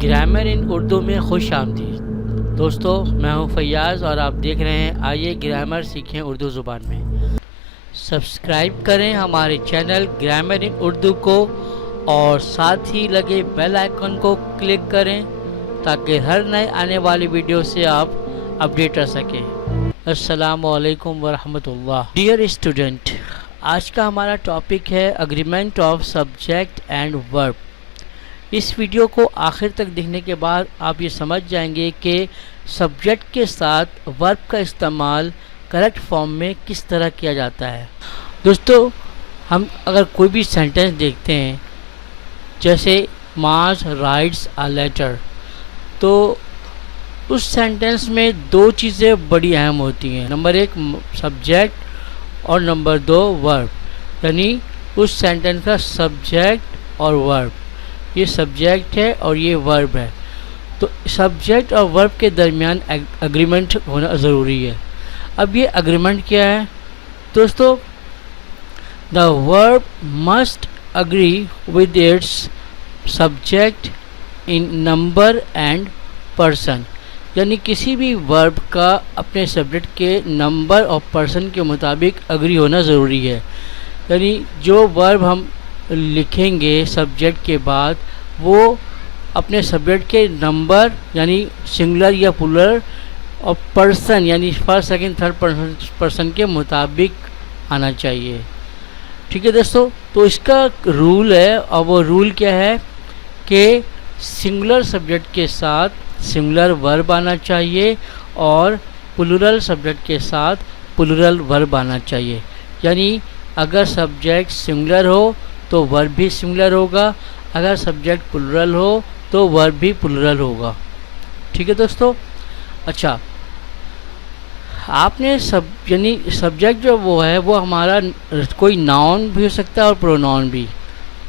Grammar इन उर्दू में खुश आमदीद। दोस्तों, मैं हूं फैयाज़ और आप देख रहे हैं आइए ग्रामर सीखें उर्दू ज़ुबान में। सब्सक्राइब करें हमारे चैनल ग्रामर इन उर्दू को और साथ ही लगे बेल आइकन को क्लिक करें ताकि हर नए आने वाली वीडियो से आप अपडेट रह सकें। अस्सलामु अलैकुम वरहमतुल्लाह। डियर स्टूडेंट, आज का हमारा टॉपिक है agreement of subject and verb. इस वीडियो को आखिर तक देखने के बाद आप ये समझ जाएंगे कि सब्जेक्ट के साथ वर्ब का इस्तेमाल करेक्ट फॉर्म में किस तरह किया जाता है। दोस्तों, हम अगर कोई भी सेंटेंस देखते हैं जैसे मार्स राइट्स अ लेटर, तो उस सेंटेंस में दो चीज़ें बड़ी अहम होती हैं। नंबर एक सब्जेक्ट और नंबर दो वर्ब, यानी उस सेंटेंस का सब्जेक्ट और वर्ब। ये सब्जेक्ट है और ये वर्ब है, तो सब्जेक्ट और वर्ब के दरमियान एग्रीमेंट होना ज़रूरी है। अब ये एग्रीमेंट क्या है दोस्तों? The verb must agree with its subject in number and person, यानी किसी भी वर्ब का अपने सब्जेक्ट के नंबर और पर्सन के मुताबिक अग्री होना ज़रूरी है। यानी जो वर्ब हम लिखेंगे सब्जेक्ट के बाद, वो अपने सब्जेक्ट के नंबर यानी सिंगुलर या प्लूरल और पर्सन यानी फर्स्ट सेकंड थर्ड पर्सन के मुताबिक आना चाहिए। ठीक है दोस्तों, तो इसका रूल है, और वो रूल क्या है कि सिंगुलर सब्जेक्ट के साथ सिंगुलर वर्ब आना चाहिए और प्लूरल सब्जेक्ट के साथ प्लूरल वर्ब आना चाहिए। यानी अगर सब्जेक्ट सिंगुलर हो तो वर्ब भी सिंगुलर होगा, अगर सब्जेक्ट प्लूरल हो तो वर्ब भी प्लूरल होगा। ठीक है दोस्तों। अच्छा, आपने यानी सब्जेक्ट जो वो है वो हमारा कोई नाउन भी हो सकता है और प्रोनाउन भी,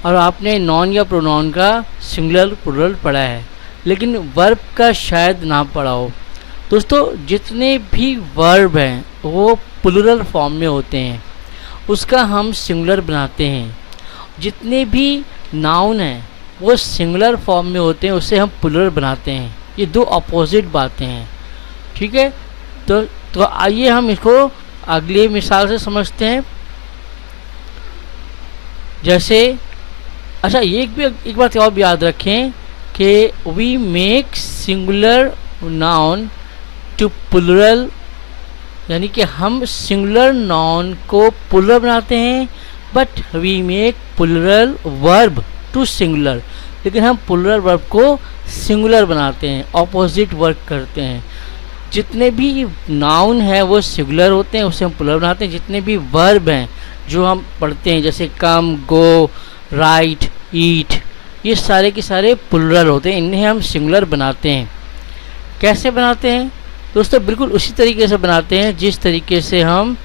और आपने नाउन या प्रोनाउन का सिंगुलर प्लूरल पढ़ा है, लेकिन वर्ब का शायद ना पढ़ा हो। दोस्तों, जितने भी वर्ब हैं वो प्लूरल फॉर्म में होते हैं, उसका हम सिंगुलर बनाते हैं। जितने भी नाउन हैं वो सिंगुलर फॉर्म में होते हैं, उसे हम प्लूरल बनाते हैं। ये दो अपोजिट बातें हैं। ठीक है, तो आइए हम इसको अगली मिसाल से समझते हैं। जैसे अच्छा, ये एक बात और भी याद रखें कि we make singular noun to plural, यानी कि हम सिंगुलर नाउन को प्लूरल बनाते हैं, but we make plural verb to singular, लेकिन हम प्लूरल वर्ब को सिंगुलर बनाते हैं, ऑपोजिट वर्क करते हैं। जितने भी नाउन है वो सिंगुलर होते हैं, उसे हम प्लूरल बनाते हैं। जितने भी वर्ब हैं जो हम पढ़ते हैं जैसे कम, गो, राइट, ईट, ये सारे के सारे प्लूरल होते हैं, इन्हें हम सिंगुलर बनाते हैं। कैसे बनाते हैं दोस्तों? बिल्कुल उसी तरीके से बनाते हैं जिस तरीके से हम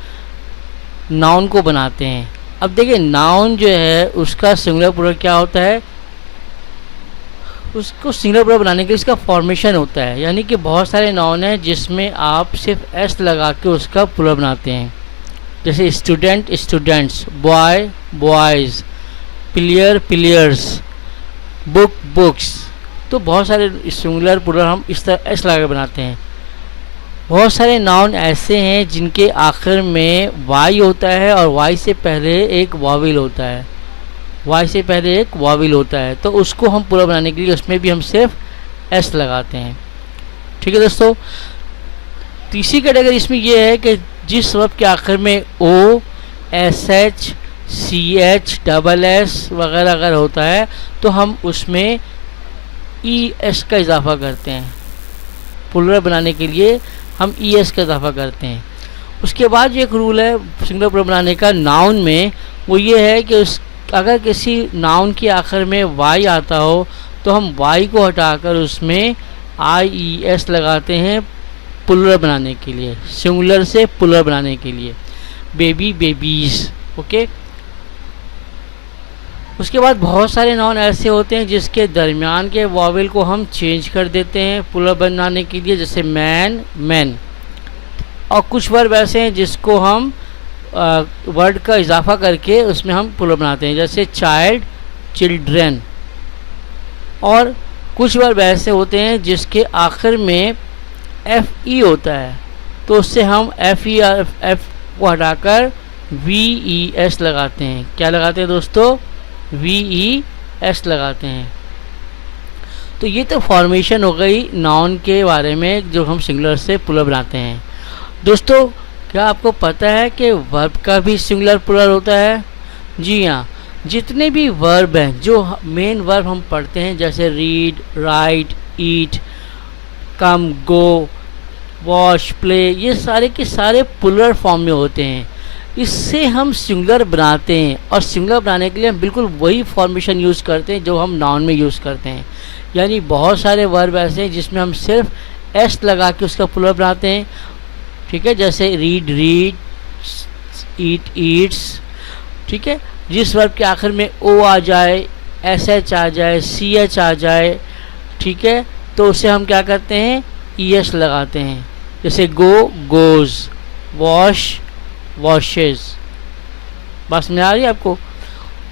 नाउन को बनाते हैं। अब देखिए, नाउन जो है उसका सिंगुलर प्लूरल क्या होता है? उसको सिंगुलर प्लूरल बनाने के लिए इसका फॉर्मेशन होता है, यानी कि बहुत सारे नाउन हैं जिसमें आप सिर्फ एस लगा के उसका प्लूरल बनाते हैं। जैसे student students, boy boys, player players, book books. तो बहुत सारे सिंगुलर प्लूरल हम इस तरह एस लगा के बनाते हैं। बहुत सारे नाउन ऐसे हैं जिनके आखिर में वाई होता है और वाई से पहले एक वाविल होता है, वाई से पहले एक वाविल होता है, तो उसको हम प्लूरल बनाने के लिए उसमें भी हम सिर्फ एस लगाते हैं। ठीक है दोस्तों। तीसरी कैटेगरी इसमें यह है कि जिस वर्ब के आखिर में O, S H, C H, double S वगैरह अगर होता है तो हम उसमें ई एस का इजाफा करते हैं। प्लूरल बनाने के लिए हम ई एस का इजाफा करते हैं। उसके बाद जो एक रूल है सिंगुलर प्लूरल बनाने का नाउन में, वो ये है कि अगर किसी नाउन के आखिर में वाई आता हो तो हम वाई को हटाकर उसमें आई ई एस लगाते हैं प्लूरल बनाने के लिए, सिंगुलर से प्लूरल बनाने के लिए। Baby babies. ओके। उसके बाद बहुत सारे नाउन ऐसे होते हैं जिसके दरमियान के वावेल को हम चेंज कर देते हैं प्लूरल बनाने के लिए, जैसे मैन मैन। और कुछ वर्ब ऐसे हैं जिसको हम वर्ड का इजाफा करके उसमें हम प्लूरल बनाते हैं, जैसे चाइल्ड चिल्ड्रेन। और कुछ वर्ब ऐसे होते हैं जिसके आखिर में एफ ई होता है, तो उससे हम एफ ई एफ को हटाकर वी ई एस लगाते हैं। क्या लगाते हैं दोस्तों? वी ई एस लगाते हैं। तो ये तो फॉर्मेशन हो गई नाउन के बारे में जो हम सिंगुलर से प्लूरल बनाते हैं। दोस्तों, क्या आपको पता है कि वर्ब का भी सिंगुलर प्लूरल होता है? जी हाँ, जितने भी वर्ब हैं, जो मेन वर्ब हम पढ़ते हैं, जैसे रीड, राइट, ईट, कम, गो, वॉश, प्ले, ये सारे के सारे प्लूरल फॉर्म में होते हैं। इससे हम सिंगुलर बनाते हैं, और सिंगुलर बनाने के लिए हम बिल्कुल वही फॉर्मेशन यूज़ करते हैं जो हम नाउन में यूज़ करते हैं। यानी बहुत सारे वर्ब ऐसे हैं जिसमें हम सिर्फ एस लगा के उसका प्लूरल बनाते हैं। ठीक है, जैसे रीड, रीड, ईट, ईट्स। ठीक है, जिस वर्ब के आखिर में ओ आ जाए, एस एच आ जाए, सी एच आ जाए, ठीक है, तो उसे हम क्या करते हैं? ई एस लगाते हैं। जैसे गो, गोज, वॉश, वॉशेज। बस में आ रही है आपको?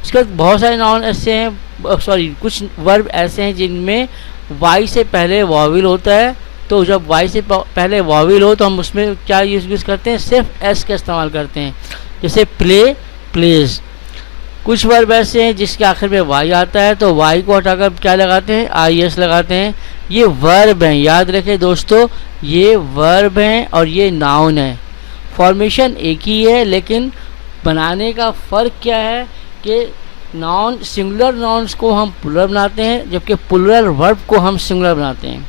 इसके बाद बहुत सारे नाउन ऐसे हैं, कुछ वर्ब ऐसे हैं जिनमें वाई से पहले वॉविल होता है। तो जब वाई से पहले वॉविल हो तो हम उसमें क्या यूज़ करते हैं? सिर्फ एस का इस्तेमाल करते हैं। जैसे प्ले, प्लेज। कुछ वर्ब ऐसे हैं जिसके आखिर में वाई आता है, तो वाई को हटाकर क्या लगाते हैं? आई एस लगाते हैं। ये वर्ब हैं, याद रखें दोस्तों, ये वर्ब हैं और ये नाउन है। फॉर्मेशन एक ही है, लेकिन बनाने का फ़र्क क्या है कि नाउन, सिंगुलर नाउन्स को हम प्लूरल बनाते हैं, जबकि प्लूरल वर्ब को हम सिंगुलर बनाते हैं।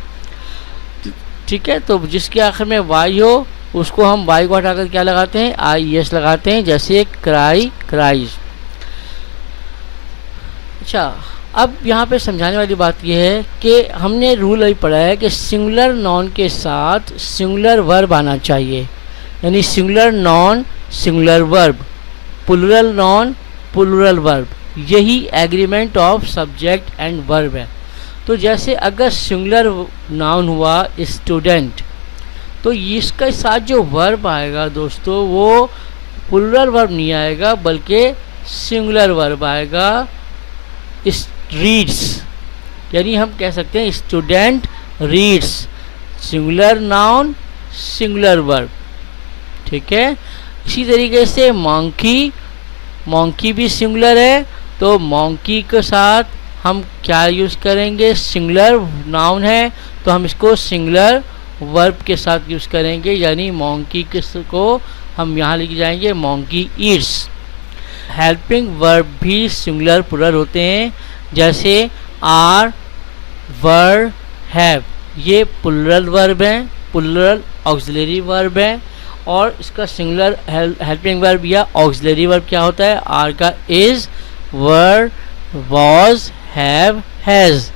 ठीक है, तो जिसके आखिर में वाई हो उसको हम वाई को हटाकर क्या लगाते हैं? आई एस लगाते हैं। जैसे क्राई, क्राइज। अच्छा, अब यहाँ पे समझाने वाली बात यह है कि हमने रूल अभी पढ़ा है कि सिंगुलर नाउन के साथ सिंगुलर वर्ब आना चाहिए। यानी singular noun, singular verb, plural noun, plural verb, यही agreement of subject and verb है। तो जैसे अगर सिंगुलर नाउन हुआ स्टूडेंट, तो इसके साथ जो वर्ब आएगा दोस्तों वो प्लूरल वर्ब नहीं आएगा, बल्कि सिंगुलर वर्ब आएगा। रीड्स, यानी हम कह सकते हैं student reads, singular noun, singular verb. ठीक है, इसी तरीके से मंकी, मंकी भी सिंगुलर है, तो मंकी के साथ हम क्या यूज़ करेंगे? सिंगुलर नाउन है तो हम इसको सिंगुलर वर्ब के साथ यूज़ करेंगे। यानी मंकी को हम यहाँ लेके जाएंगे मंकी ईट्स। हेल्पिंग वर्ब भी सिंगुलर प्लूरल होते हैं, जैसे आर, वर, हैव, ये प्लूरल वर्ब हैं, प्लूरल ऑक्सिलरी वर्ब है। और इसका सिंगुलर हेल्पिंग वर्ब या ऑक्सिलरी वर्ब क्या होता है? आर का is, were, was, have, has,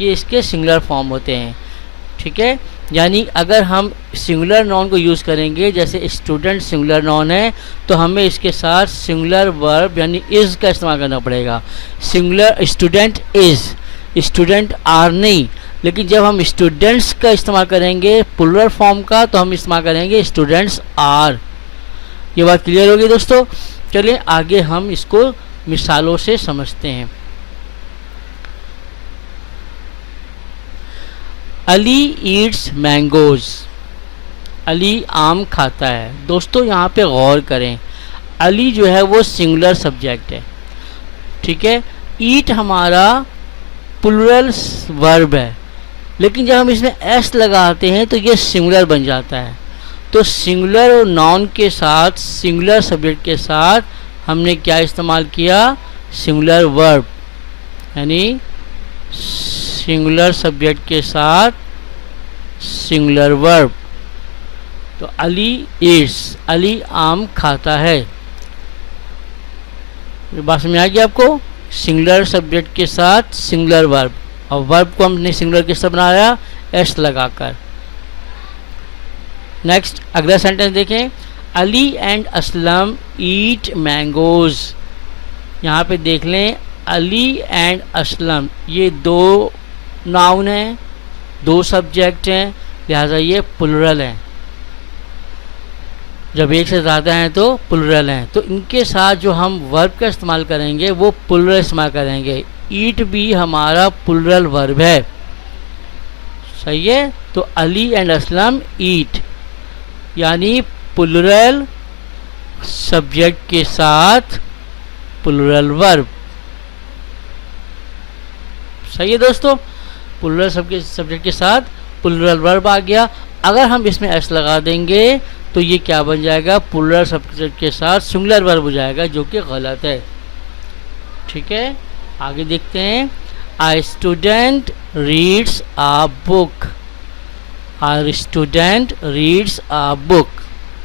ये इसके सिंगुलर फॉर्म होते हैं। ठीक है, यानी अगर हम सिंगुलर नाउन को यूज़ करेंगे, जैसे स्टूडेंट सिंगुलर नाउन है, तो हमें इसके साथ सिंगुलर वर्ब यानी इज़ का इस्तेमाल करना पड़ेगा। Singular student is, student are नहीं। लेकिन जब हम स्टूडेंट्स का इस्तेमाल करेंगे प्लूरल फॉर्म का, तो हम इस्तेमाल करेंगे स्टूडेंट्स आर। ये बात क्लियर होगी दोस्तों? चलिए आगे हम इसको मिसालों से समझते हैं। अली ईट्स मैंगोज, अली आम खाता है। दोस्तों यहाँ पे गौर करें, अली जो है वो सिंगुलर सब्जेक्ट है। ठीक है, ईट हमारा प्लूरल वर्ब है, लेकिन जब हम इसमें एस लगाते हैं तो ये सिंगुलर बन जाता है। तो सिंगुलर नाउन के साथ, सिंगुलर सब्जेक्ट के साथ हमने क्या इस्तेमाल किया? सिंगुलर वर्ब, यानी सिंगुलर सब्जेक्ट के साथ सिंगुलर वर्ब। तो अली ईट्स, अली आम खाता है। बात समझ आ गई आपको? सिंगुलर सब्जेक्ट के साथ सिंगुलर वर्ब, और वर्ब को हमने सिंगुलर किससे बनाया? एस लगाकर। नेक्स्ट अगला सेंटेंस देखें, Ali and Aslam eat mangoes. यहाँ पे देख लें, अली एंड असलम ये दो नाउन हैं, दो सब्जेक्ट हैं, लिहाजा ये प्लूरल हैं। जब एक से ज़्यादा हैं तो प्लूरल हैं। तो इनके साथ जो हम वर्ब का इस्तेमाल करेंगे वो प्लूरल इस्तेमाल करेंगे। ईट भी हमारा प्लूरल वर्ब है। सही है। तो अली एंड असलम ईट, यानी प्लूरल सब्जेक्ट के साथ प्लूरल वर्ब। सही है दोस्तों, प्लूरल सब्जेक्ट के साथ प्लूरल वर्ब आ गया। अगर हम इसमें एस लगा देंगे तो ये क्या बन जाएगा, प्लूरल सब्जेक्ट के साथ सिंगुलर वर्ब हो जाएगा, जो कि गलत है। ठीक है, आगे देखते हैं। आ स्टूडेंट रीड्स आ बुक, आ स्टूडेंट रीड्स आ बुक।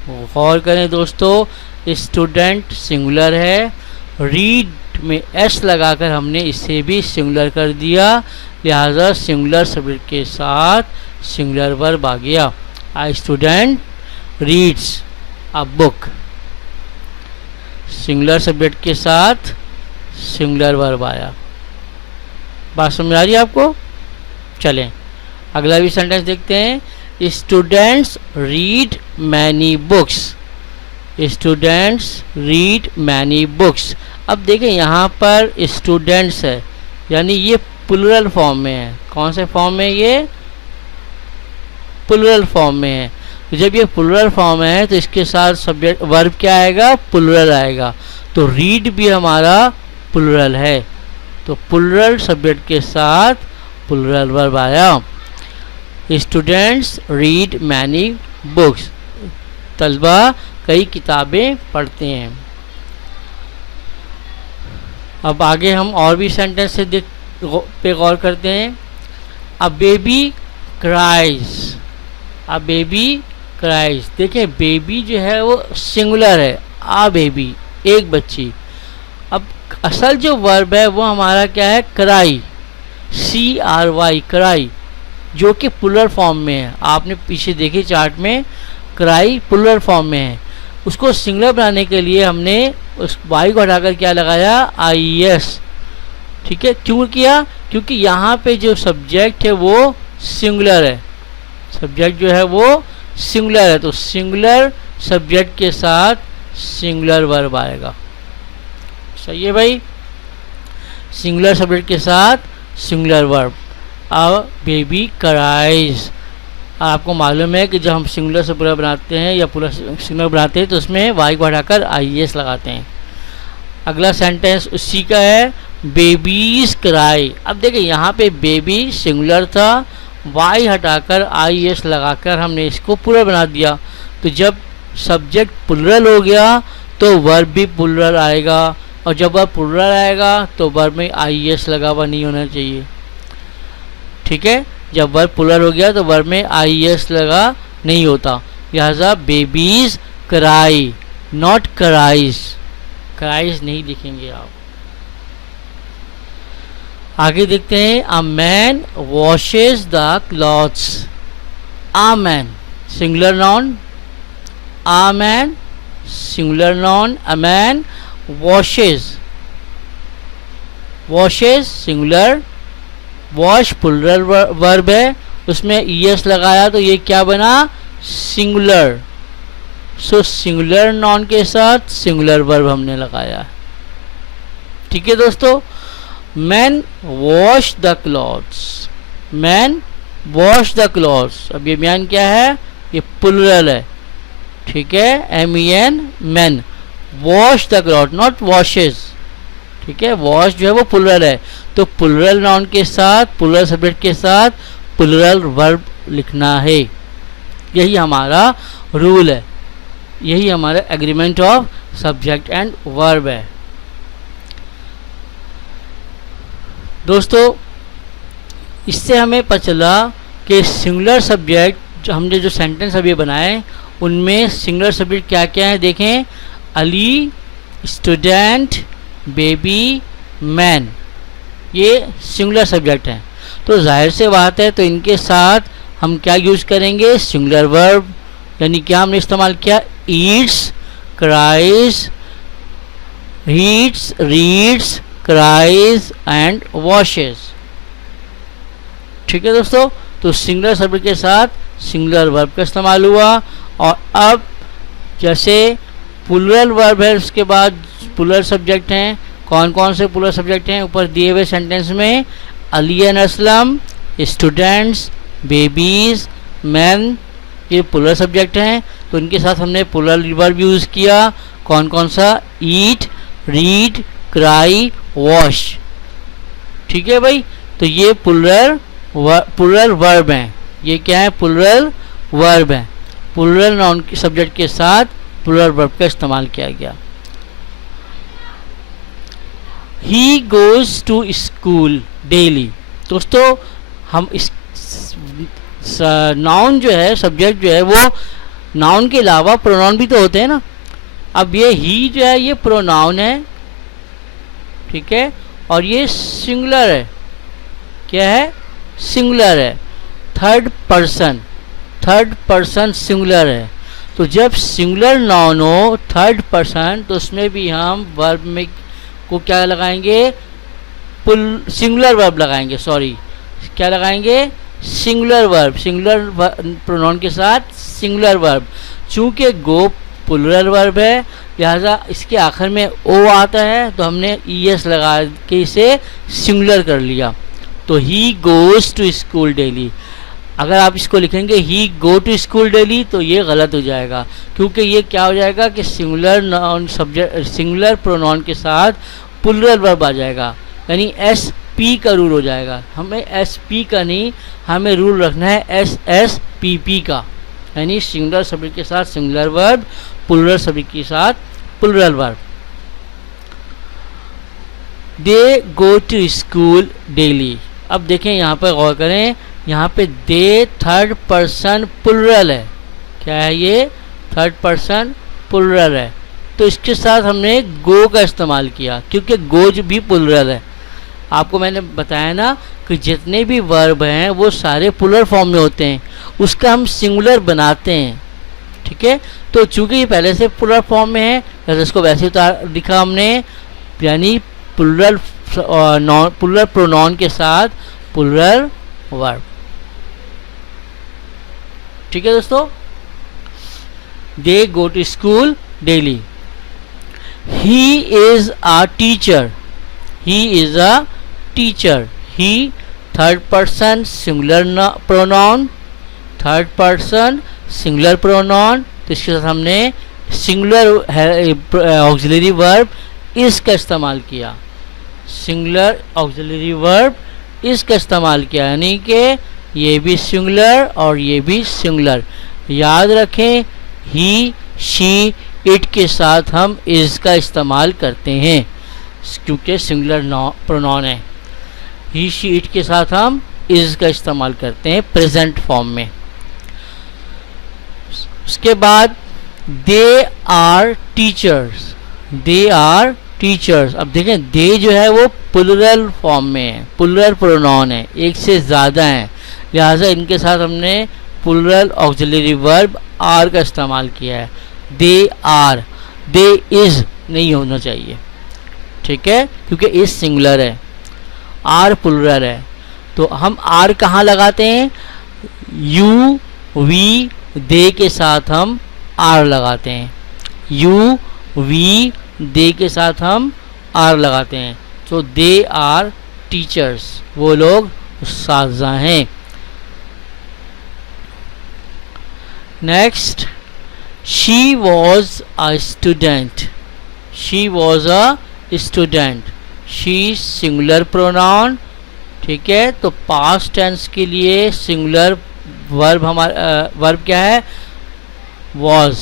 गौर करें दोस्तों, स्टूडेंट सिंगुलर है, रीड में एस लगाकर हमने इसे भी सिंगुलर कर दिया, लिहाजा सिंगुलर सब्जेक्ट के साथ सिंगुलर वर्ब आ गया। A student reads a book, singular subject के साथ सिंगुलर वर्ब आया। बात समझ आ रही है आपको? चलें अगला भी सेंटेंस देखते हैं। Students read many books, students read many books. अब देखें यहाँ पर स्टूडेंट्स है, यानी ये प्लूरल फॉर्म में है। कौन से फॉर्म में? ये प्लूरल फॉर्म में है। तो जब ये प्लूरल फॉर्म है तो इसके साथ सब्जेक्ट वर्ब क्या आएगा? प्लूरल आएगा। तो रीड भी हमारा प्लूरल है, तो प्लूरल सब्जेक्ट के साथ प्लूरल वर्ब आया। स्टूडेंट्स रीड मैनी बुक्स, तलबा कई किताबें पढ़ते हैं। अब आगे हम और भी सेंटेंस से पे गौर करते हैं। A baby cries, a baby cries. देखिए बेबी जो है वो सिंगुलर है, आ बेबी एक बच्ची। अब असल जो वर्ब है वो हमारा क्या है? क्राई, CRY क्राई, जो कि प्लूरल फॉर्म में है। आपने पीछे देखी चार्ट में, क्राई प्लूरल फॉर्म में है। उसको सिंगुलर बनाने के लिए हमने उस वाई को हटाकर क्या लगाया? IES। ठीक है, क्यों किया? क्योंकि यहाँ पे जो सब्जेक्ट है वो सिंगुलर है, सब्जेक्ट जो है वो सिंगुलर है, तो सिंगुलर सब्जेक्ट के साथ सिंगुलर वर्ब आएगा। सही है भाई, सिंगुलर सब्जेक्ट के साथ सिंगुलर वर्ब। अब बेबी क्राइज, आपको मालूम है कि जब हम सिंगुलर से पूरा बनाते हैं या पूरा सिंगुलर बनाते हैं तो उसमें वाई को हटाकर IES लगाते हैं। अगला सेंटेंस उसी का है, बेबीज क्राई। अब देखिए यहाँ पे बेबी सिंगुलर था, वाई हटाकर IES लगाकर हमने इसको पूरा बना दिया। तो जब सब्जेक्ट प्लूरल हो गया तो वर्ब भी प्लूरल आएगा, और जब वर्ब प्लूरल आएगा तो वर्ब में IES लगा हुआ नहीं होना चाहिए। ठीक है, जब वर्ब प्लूरल हो गया तो वर्ब में IES लगा नहीं होता, लिहाजा babies cry, not cries. Cries नहीं लिखेंगे आप। आगे देखते हैं। A man washes the clothes, a man singular noun, a man singular noun, a man washes, washes singular, wash plural verb है, उसमें ES लगाया तो ये क्या बना? सिंगुलर। सो सिंगुलर नाउन के साथ सिंगुलर वर्ब हमने लगाया। ठीक है दोस्तों, man wash the clothes, man wash the clothes. अब ये मैन क्या है? ये प्लूरल है। ठीक है, MEN man, wash the cloth not washes. ठीक है, वॉश जो है वो प्लूरल है, तो प्लूरल नाउन के साथ प्लूरल सब्जेक्ट के साथ प्लूरल वर्ब लिखना है। यही हमारा रूल है, यही हमारा agreement of subject and verb है। दोस्तों इससे हमें पता चला कि सिंगुलर सब्जेक्ट हमने जो सेंटेंस अभी बनाए उनमें सिंगुलर सब्जेक्ट क्या क्या है। देखें, अली, स्टूडेंट, बेबी, मैन, ये सिंगुलर सब्जेक्ट हैं। तो जाहिर से बात है, तो इनके साथ हम क्या यूज़ करेंगे? Singular verb. यानी क्या हमने इस्तेमाल किया? Yeats, cries, reads, reads, cries and washes. ठीक है दोस्तों, तो सिंगुलर सब्जेक्ट के साथ सिंगुलर वर्ब का इस्तेमाल हुआ। और अब जैसे प्लूरल वर्ब है, उसके बाद प्लूरल सब्जेक्ट हैं। कौन कौन से प्लूरल सब्जेक्ट हैं? ऊपर दिए हुए सेंटेंस में Ali and Aslam, students, babies, man, ये प्लूरल सब्जेक्ट हैं, तो इनके साथ हमने प्लूरल वर्ब यूज़ किया। कौन कौन सा? ईट, रीड, क्राई, वॉश। ठीक है भाई, तो ये प्लूरल वर्ब हैं। ये क्या है? प्लूरल वर्ब है। प्लूरल नाउन सब्जेक्ट के साथ प्लूरल वर्ब का इस्तेमाल किया गया। He goes to school daily. दोस्तों हम इस नाउन जो है, सब्जेक्ट जो है, वो नाउन के अलावा प्रोनाउन भी तो होते हैं ना। अब ये ही जो है ये प्रोनाउन है, ठीक है, और ये सिंगुलर है। क्या है? सिंगुलर है, थर्ड पर्सन सिंगुलर है। तो जब सिंगुलर नाउन हो थर्ड पर्सन, तो उसमें भी हम वर्ब में को क्या लगाएंगे? सिंगुलर वर्ब लगाएंगे। सॉरी, क्या लगाएंगे? Singular verb. सिंगुलर प्रोनाउन के साथ सिंगुलर वर्ब। चूँकि गो प्लूरल वर्ब है, लिहाजा इसके आखिर में ओ आता है, तो हमने ईएस लगा के इसे सिंगुलर कर लिया। तो he goes to school daily. अगर आप इसको लिखेंगे he go to school daily, तो ये गलत हो जाएगा, क्योंकि ये क्या हो जाएगा कि singular noun subject, singular pronoun के साथ प्लूरल वर्ब आ जाएगा, यानी एस पी का रूल हो जाएगा। हमें एस पी का नहीं, हमें रूल रखना है एस एस पी पी का, यानी सिंगुलर सब्जेक्ट के साथ सिंगुलर वर्ब, प्लूरल सब्जेक्ट के साथ plural verb. They go to school daily. अब देखें, यहाँ पर गौर करें, यहाँ पे दे थर्ड पर्सन प्लूरल है। क्या है ये? थर्ड पर्सन प्लूरल है। तो इसके साथ हमने गो का इस्तेमाल किया, क्योंकि गोज भी प्लूरल है। आपको मैंने बताया ना कि जितने भी वर्ब हैं वो सारे प्लूरल फॉर्म में होते हैं, उसका हम सिंगुलर बनाते हैं। ठीक है, तो चूंकि ये पहले से प्लूरल फॉर्म में है, जैसे इसको वैसे उतार लिखा हमने, यानी प्लूरल प्रोनाउन के साथ प्लूरल वर्ब। ठीक है दोस्तों, they go to school daily. He is a teacher. He is a teacher. He third person singular pronoun, third person singular pronoun, तो इसके साथ हमने सिंगुलर ऑक्सिलरी वर्ब इज का इस्तेमाल किया। सिंगुलर ऑक्सिलरी वर्ब इज का इस्तेमाल किया, यानी कि ये भी सिंगुलर और ये भी सिंगुलर। याद रखें, ही, शी, इट के साथ हम इज का इस्तेमाल करते हैं, क्योंकि सिंगुलर प्रोनाउन है। ही, शी, इट के साथ हम इज का इस्तेमाल करते हैं प्रेजेंट फॉर्म में। उसके बाद they are teachers. They are teachers. अब देखें, दे जो है वो प्लूरल फॉर्म में है, प्लूरल प्रोनाउन है, एक से ज़्यादा है, लिहाजा इनके साथ हमने प्लूरल ऑक्सिलरी वर्ब आर का इस्तेमाल किया है। दे आर, दे इज नहीं होना चाहिए, ठीक है, क्योंकि इज सिंगुलर है, आर प्लूरल है। तो हम आर कहाँ लगाते हैं? यू, वी, दे के साथ हम आर लगाते हैं। यू, वी, दे के साथ हम आर लगाते हैं। तो दे आर टीचर्स, वो लोग उस्ताज़ा हैं। Next, she was a student. She was a student. She singular pronoun, ठीक है, तो पास्ट टेंस के लिए सिंगुलर वर्ब हमारा वर्ब क्या है? वॉज।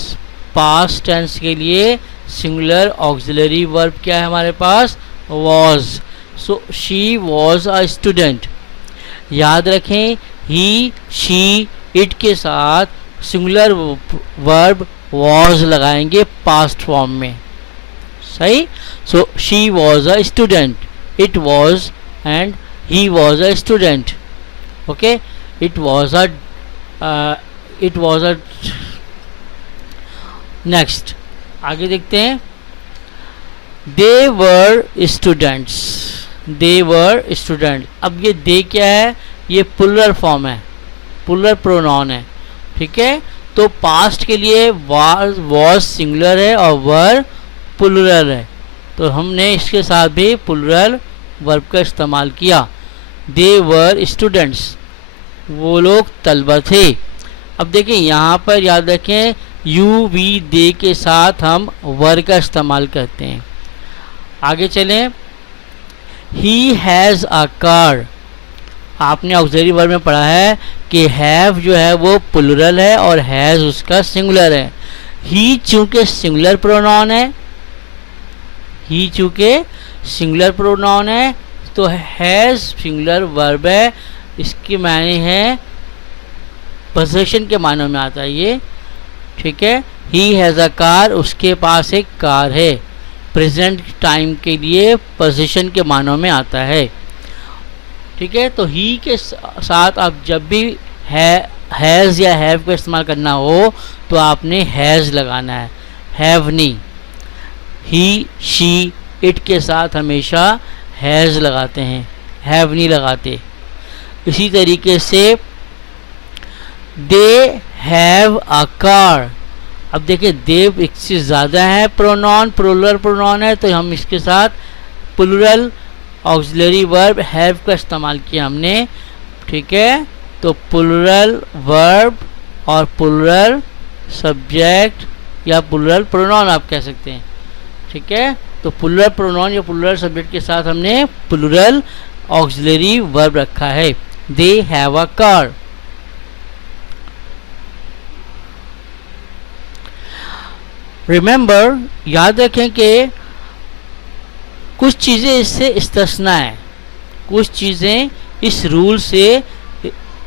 पास्ट टेंस के लिए सिंगुलर ऑक्सिलरी वर्ब क्या है हमारे पास? Was. So she was a student. याद रखें, ही, शी, इट के साथ सिंगुलर वर्ब वॉज लगाएंगे पास्ट फॉर्म में, सही। So she was a student, it was and he was a student. Okay, it was a next आगे देखते हैं। They were students. They were student. अब ये दे क्या है? ये प्लूरल फॉर्म है, प्लूरल प्रोनाउन है, ठीक है। तो पास्ट के लिए वॉज सिंगुलर है और वर प्लूरल है, तो हमने इसके साथ भी प्लूरल वर्ब का इस्तेमाल किया। दे वर स्टूडेंट्स। वो लोग तलबा थे। अब देखिए यहाँ पर याद रखें यू वी दे के साथ हम वर का इस्तेमाल करते हैं। आगे चलें, ही हैज़ अ कार। आपने ऑक्सिलरी वर्ब में पढ़ा है कि हैव जो है वो प्लुरल है और हैज़ उसका सिंगुलर है। ही चूंकि सिंगुलर प्रोनाउन है, ही चूंकि सिंगुलर प्रोनाउन है तो हैज़ सिंगुलर वर्ब है, इसके मायने है पोजीशन के मानों में आता है ये, ठीक है। ही हैज़ अ कार, उसके पास एक कार है, प्रेजेंट टाइम के लिए पोजीशन के मानों में आता है, ठीक है। तो ही के साथ आप जब भी हैज़ या हैव का इस्तेमाल करना हो तो आपने हैज़ लगाना है, हैव नहीं। ही शी इट के साथ हमेशा हैज़ लगाते हैं, हैव नहीं लगाते। इसी तरीके से दे हैव अ कार। अब देखिए दे एक से ज़्यादा है प्रोनाउन, प्लुरल प्रोनाउन है, तो हम इसके साथ प्लुरल ऑक्सिलरी वर्ब हैव का इस्तेमाल किया हमने, ठीक है। तो प्लुरल वर्ब और प्लुरल सब्जेक्ट या प्लुरल प्रोनाउन आप कह सकते हैं, ठीक है। तो प्लुरल प्रोनाउन या प्लुरल सब्जेक्ट के साथ हमने प्लुरल ऑक्सिलरी वर्ब रखा है। They have a car. Remember, याद रखें कि कुछ चीज़ें इससे इस्तिस्ना है, कुछ चीज़ें इस रूल से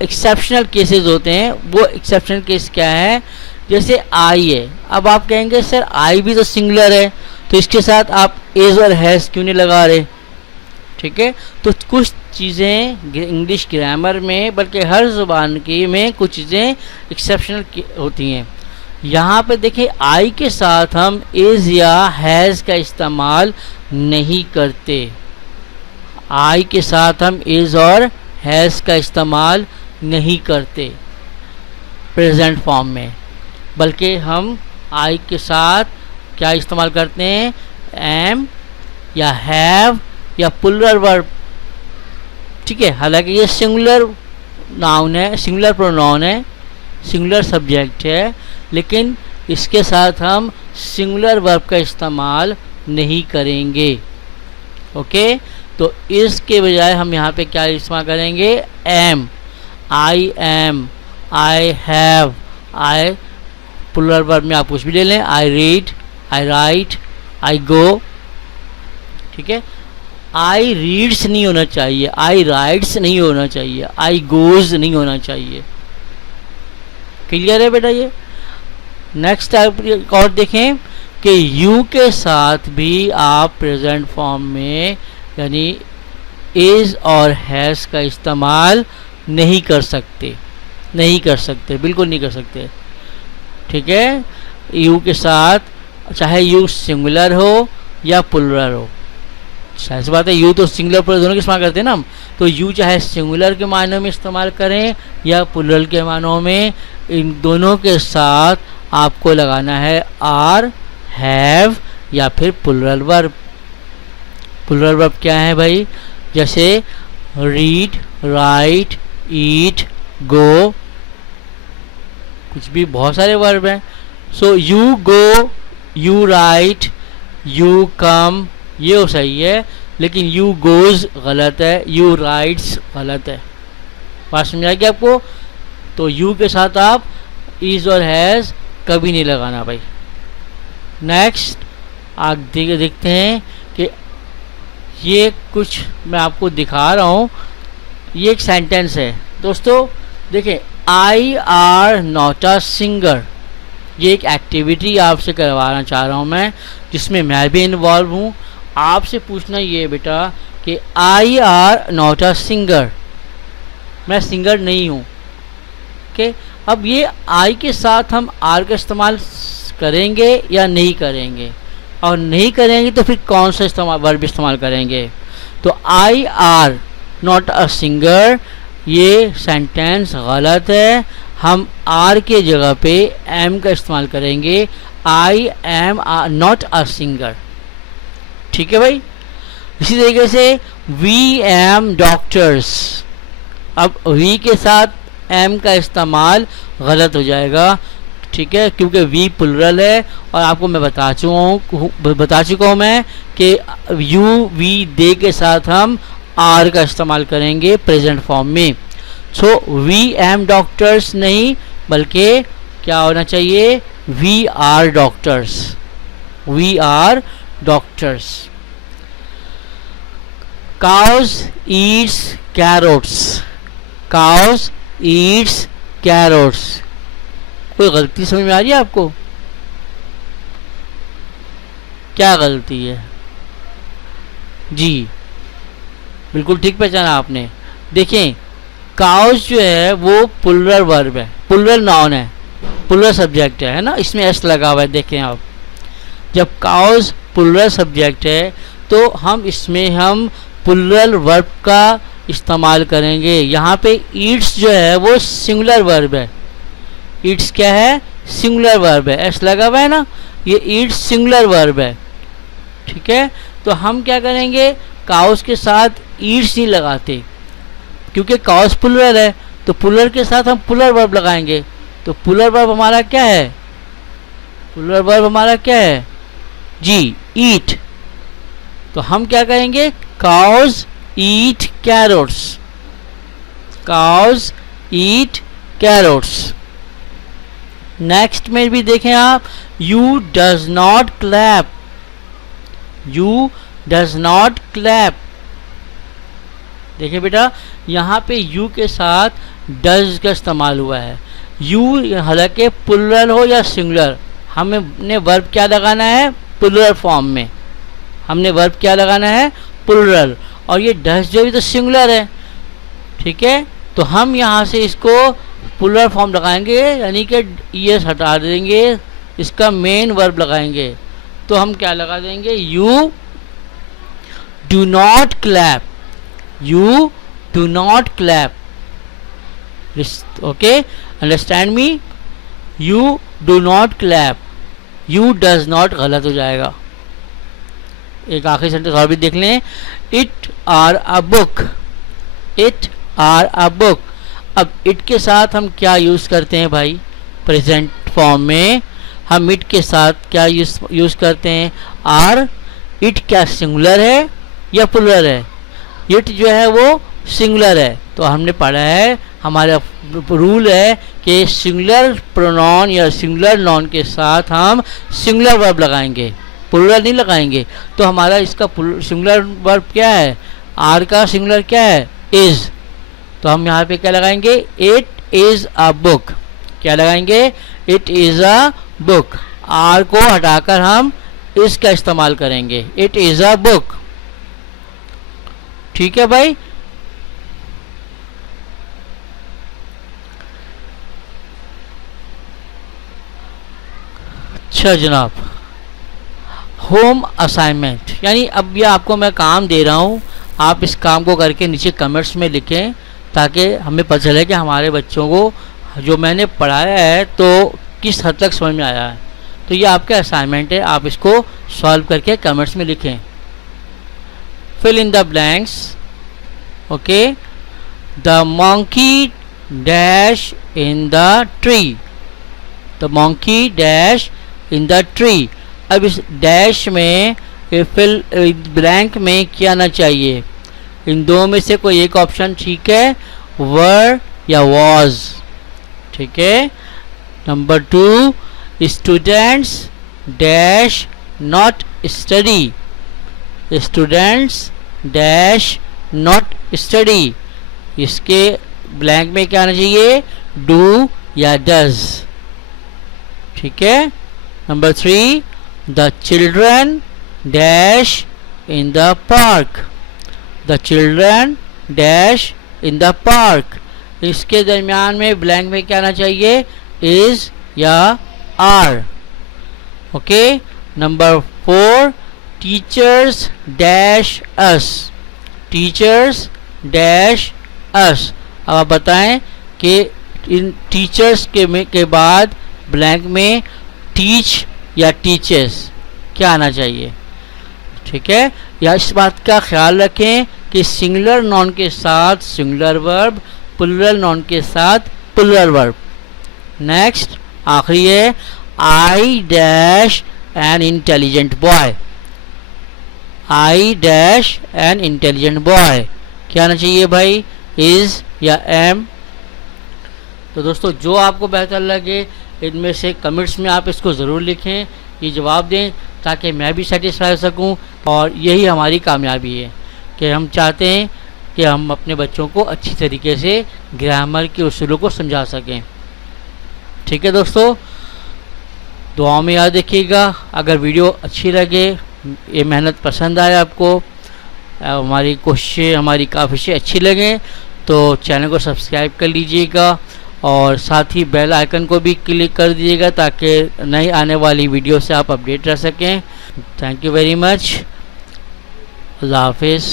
एक्सेप्शनल केसेस होते हैं। वो एक्सेप्शनल केस क्या है, जैसे आई है। अब आप कहेंगे सर आई भी तो सिंगुलर है, तो इसके साथ आप इज और हैज़ क्यों नहीं लगा रहे, ठीक है। तो कुछ चीज़ें इंग्लिश ग्रामर में, बल्कि हर ज़ुबान की में कुछ चीज़ें एक्सेप्शनल होती हैं। यहाँ पे देखिए आई के साथ हम इज़ या हैज़ का इस्तेमाल नहीं करते, आई के साथ हम इज़ और हैज़ का इस्तेमाल नहीं करते प्रेजेंट फॉर्म में, बल्कि हम आई के साथ क्या इस्तेमाल करते हैं, एम या हैव या प्लुरल वर्ब, ठीक है। हालांकि ये सिंगुलर नाउन है, सिंगुलर प्रोनाउन है, सिंगुलर सब्जेक्ट है, लेकिन इसके साथ हम सिंगुलर वर्ब का इस्तेमाल नहीं करेंगे, ओके। तो इसके बजाय हम यहाँ पे क्या इस्तेमाल करेंगे, am, I am, I have, I plural verb में आप कुछ भी ले लें, आई रीड, आई राइट, आई गो, ठीक है। आई रीड्स नहीं होना चाहिए, आई राइट्स नहीं होना चाहिए, आई गोज नहीं होना चाहिए। क्लियर है बेटा ये। नेक्स्ट आप और देखें कि यू के साथ भी आप प्रेजेंट फॉर्म में यानी इज और हैज़ का इस्तेमाल नहीं कर सकते, नहीं कर सकते, बिल्कुल नहीं कर सकते, ठीक है। यू के साथ चाहे यू सिंगुलर हो या प्लुरल हो, ऐसी बात है, यू तो सिंगुलर प्लुरल दोनों के इस्तेमाल करते हैं ना हम, तो यू चाहे सिंगुलर के मानों में इस्तेमाल करें या प्लुरल के मानों में, इन दोनों के साथ आपको लगाना है आर, हैव या फिर प्लुरल वर्ब। प्लुरल वर्ब क्या है भाई, जैसे रीड, राइट, ईट, गो, कुछ भी बहुत सारे वर्ब हैं। So you go, you right, you come, ये हो सही है, लेकिन यू गोज गलत है, यू राइट्स गलत है। बात समझ आ गई आपको। तो यू के साथ आप इज और हैज़ कभी नहीं लगाना भाई। नेक्स्ट आप देखते हैं कि ये कुछ मैं आपको दिखा रहा हूँ, ये एक सेंटेंस है दोस्तों। देखें, I R not a singer, ये एक एक्टिविटी आपसे करवाना चाह रहा हूँ मैं, जिसमें मैं भी इन्वॉल्व हूँ। आपसे पूछना ये बेटा कि I R not a singer, मैं सिंगर नहीं हूँ, ओके। अब ये आई के साथ हम आर का इस्तेमाल करेंगे या नहीं करेंगे, और नहीं करेंगे तो फिर कौन सा इस्तेमाल वर्ब इस्तेमाल करेंगे। तो I R not a singer, ये सेंटेंस गलत है, हम आर के जगह पे एम का इस्तेमाल करेंगे, I am not a singer, ठीक है भाई। इसी तरीके से वी एम डॉक्टर्स, अब वी के साथ एम का इस्तेमाल गलत हो जाएगा, ठीक है, क्योंकि वी प्लुरल है। और आपको मैं बता चुका हूँ मैं कि यू वी दे के साथ हम आर का इस्तेमाल करेंगे प्रेजेंट फॉर्म में। सो वी एम डॉक्टर्स नहीं, बल्कि क्या होना चाहिए, we are doctors, we are doctors. Cows eats carrots, cows eats carrots. कोई गलती समझ में आ रही है आपको? क्या गलती है जी? बिल्कुल ठीक पहचाना आपने। देखें, काउस जो है वो प्लुरल वर्ब है, प्लुरल नाउन है, प्लुरल सब्जेक्ट है ना, इसमें एस लगा हुआ है। देखें आप, जब काउस प्लुरल सब्जेक्ट है तो हम इसमें हम प्लुरल वर्ब का इस्तेमाल करेंगे। यहाँ पे ईट्स जो है वो सिंगुलर वर्ब है। ईट्स क्या है? सिंगुलर वर्ब है, एस लगा हुआ है ना, ये ईट्स सिंगुलर वर्ब है, ठीक है। तो हम क्या करेंगे, काउस के साथ ईट्स नहीं लगाते, क्योंकि काउस प्लुरल है, तो प्लुरल के साथ हम प्लुरल वर्ब लगाएंगे। तो प्लुरल वर्ब हमारा क्या है? प्लुरल वर्ब हमारा क्या है जी? ईट। तो हम क्या करेंगे, काउस ईट कैरोट्स, काउस ईट कैरोट्स। नेक्स्ट में भी देखें आप, you does not clap, you does not clap. देखिए बेटा, यहाँ पे यू के साथ डज का इस्तेमाल हुआ है। यू हालांकि प्लुरल हो या सिंगुलर, हमने वर्ब क्या लगाना है? प्लुरल फॉर्म में हमने वर्ब क्या लगाना है? प्लुरल। और ये डज जो भी तो सिंगुलर है, ठीक है। तो हम यहाँ से इसको प्लुरल फॉर्म लगाएंगे, यानी कि ईएस हटा देंगे, इसका मेन वर्ब लगाएंगे। तो हम क्या लगा देंगे? You do not clap, you do not clap. Okay, understand me? You do not clap, you does not गलत हो जाएगा। एक आखिरी सेंटेंस और भी देख लें, it are a book, it are a book. अब इट के साथ हम क्या यूज़ करते हैं भाई? प्रेजेंट फॉर्म में हम इट के साथ क्या यूज़ करते हैं? आर। इट क्या सिंगुलर है या प्लुरल है? इट जो है वो सिंगुलर है। तो हमने पढ़ा है, हमारा रूल है कि सिंगुलर प्रोनाउन या सिंगुलर नाउन के साथ हम सिंगुलर वर्ब लगाएंगे, प्लुरल नहीं लगाएंगे। तो हमारा इसका सिंगुलर वर्ब क्या है? आर का सिंगुलर क्या है? इज। तो हम यहाँ पे क्या लगाएंगे? It is a book. क्या लगाएंगे? It is a book. R को हटाकर हम इस का इस्तेमाल करेंगे, इट इज़ अ बुक। ठीक है भाई? अच्छा जनाब, होम असाइनमेंट, यानी अब ये आपको मैं काम दे रहा हूँ, आप इस काम को करके नीचे कमेंट्स में लिखें, ताकि हमें पता चले कि हमारे बच्चों को जो मैंने पढ़ाया है तो किस हद तक समझ में आया है। तो ये आपका असाइनमेंट है, आप इसको सॉल्व करके कमेंट्स में लिखें। Fill in the blanks. Okay, the monkey dash in the tree, the monkey dash in the tree. अब इस डैश में फिल ब्लैंक में क्या आना चाहिए? इन दो में से कोई एक ऑप्शन ठीक है, वर या वॉज। ठीक है। Number 2, students dash not study, students dash not study. इसके ब्लैंक में क्या आना चाहिए? डू या डज। ठीक है। Number 3, the children dash in the park, the children dash in the park. इसके दरमियान में ब्लैंक में क्या आना चाहिए? इज या are. Okay. Number 4, teachers dash us, teachers dash us. अब आप बताएं कि इन टीचर्स के बाद ब्लैंक में टीच या टीचर्स क्या आना चाहिए? ठीक है। या इस बात का ख्याल रखें कि सिंगुलर नाउन के साथ सिंगुलर वर्ब, प्लूरल नाउन के साथ प्लूरल वर्ब। नेक्स्ट आखिरी है I dash an intelligent boy. I dash an intelligent boy क्या आना चाहिए भाई, इज या एम। तो दोस्तों जो आपको बेहतर लगे इनमें से कमेंट्स में आप इसको ज़रूर लिखें, ये जवाब दें ताकि मैं भी सेटिस्फाई हो सकूं। और यही हमारी कामयाबी है कि हम चाहते हैं कि हम अपने बच्चों को अच्छी तरीके से ग्रामर के उसूलों को समझा सकें। ठीक है दोस्तों, दुआओं में याद रखिएगा। अगर वीडियो अच्छी लगे, ये मेहनत पसंद आए आपको, हमारी कोशिशें हमारी काविशें अच्छी लगें तो चैनल को सब्सक्राइब कर लीजिएगा और साथ ही बेल आइकन को भी क्लिक कर दीजिएगा ताकि नई आने वाली वीडियो से आप अपडेट रह सकें। Thank you very much. अल्लाह हाफिज़।